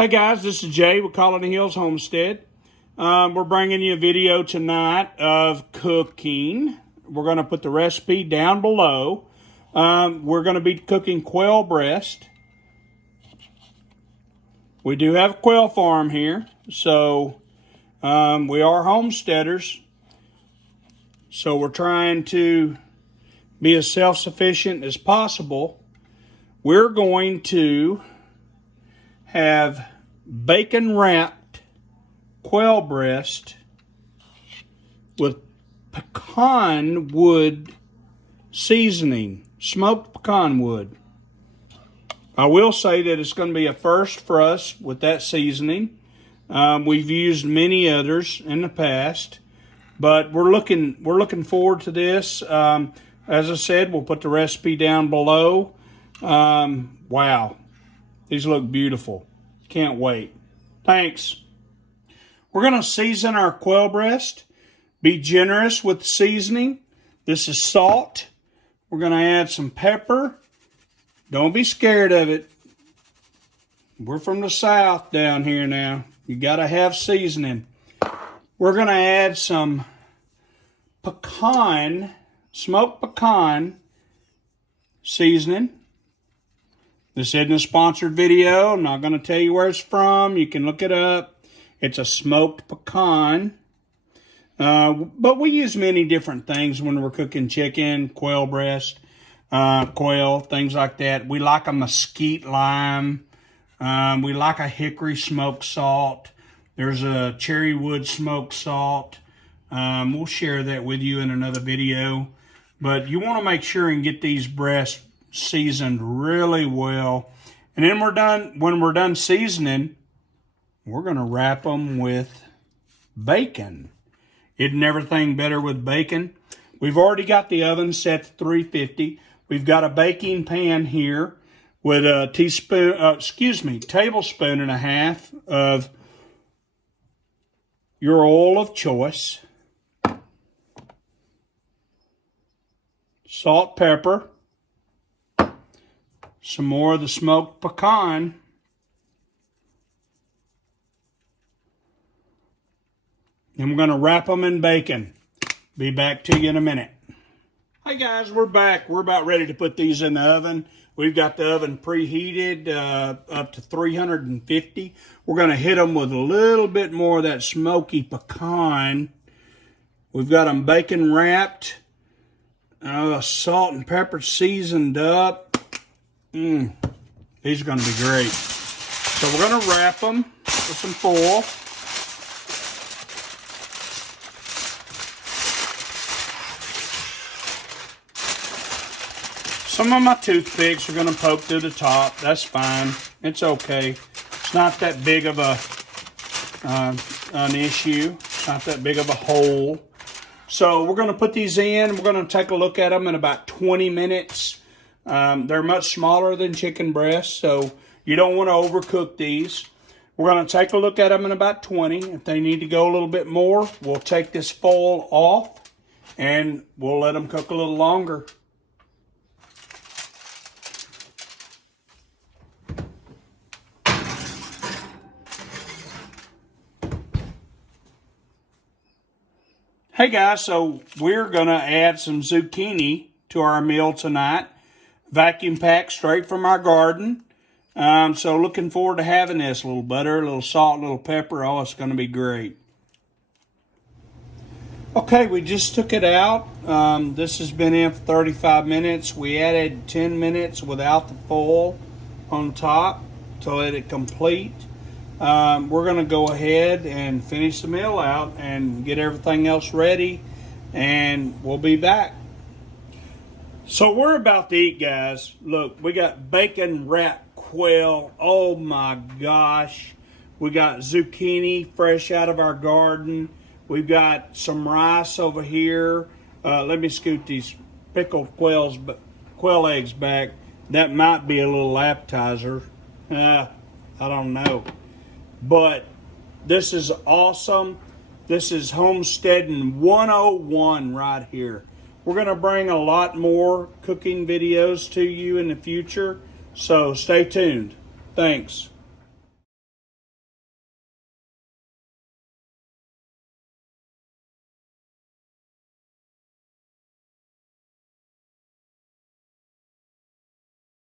Hey guys, this is Jay with Colony Hills Homestead. We're bringing you a video tonight of cooking. We're going to put the recipe down below. We're going to be cooking quail breast. We do have a quail farm here, so we are homesteaders. So we're trying to be as self-sufficient as possible. We're going to have bacon wrapped quail breast with pecan wood seasoning, smoked pecan wood. I will say that it's going to be a first for us with that seasoning. We've used many others in the past, but we're looking forward to this. As I said, we'll put the recipe down below. Wow. These look beautiful. Can't wait. Thanks. We're going to season our quail breast. Be generous with the seasoning. This is salt. We're going to add some pepper. Don't be scared of it. We're from the South down here now. You got to have seasoning. We're going to add some smoked pecan seasoning. This isn't a sponsored video. I'm not going to tell you where it's from. You can look it up. It's a smoked pecan. But we use many different things when we're cooking chicken, quail breast, quail, things like that. We like a mesquite lime. We like a hickory smoked salt. There's a cherry wood smoked salt. We'll share that with you in another video. But you want to make sure and get these breasts seasoned really well. And then when we're done seasoning, we're going to wrap them with bacon. Isn't everything better with bacon? We've already got the oven set to 350. We've got a baking pan here with a tablespoon and a half of your oil of choice. Salt, pepper. Some more of the smoked pecan. And we're going to wrap them in bacon. Be back to you in a minute. Hey guys, we're back. We're about ready to put these in the oven. We've got the oven preheated up to 350. We're going to hit them with a little bit more of that smoky pecan. We've got them bacon wrapped. Salt and pepper seasoned up. These are going to be great. So we're going to wrap them with some foil. Some of my toothpicks are going to poke through the top. That's fine. It's okay. It's not that big of an issue. It's not that big of a hole. So we're going to put these in. We're going to take a look at them in about 20 minutes. They're much smaller than chicken breasts, so you don't want to overcook these. We're going to take a look at them in about 20. If they need to go a little bit more, we'll take this foil off and we'll let them cook a little longer. Hey guys, so we're going to add some zucchini to our meal tonight. Vacuum packed straight from our garden. So looking forward to having this. A little butter, a little salt, a little pepper. Oh, it's going to be great. Okay, we just took it out. This has been in for 35 minutes. We added 10 minutes without the foil on top to let it complete. We're going to go ahead and finish the meal out and get everything else ready, and we'll be back. So we're about to eat, guys. Look, we got bacon wrapped quail. Oh my gosh. We got zucchini fresh out of our garden. We've got some rice over here. Let me scoot these pickled quail eggs back. That might be a little appetizer. I don't know. But this is awesome. This is Homesteading 101 right here. We're going to bring a lot more cooking videos to you in the future, so stay tuned. Thanks.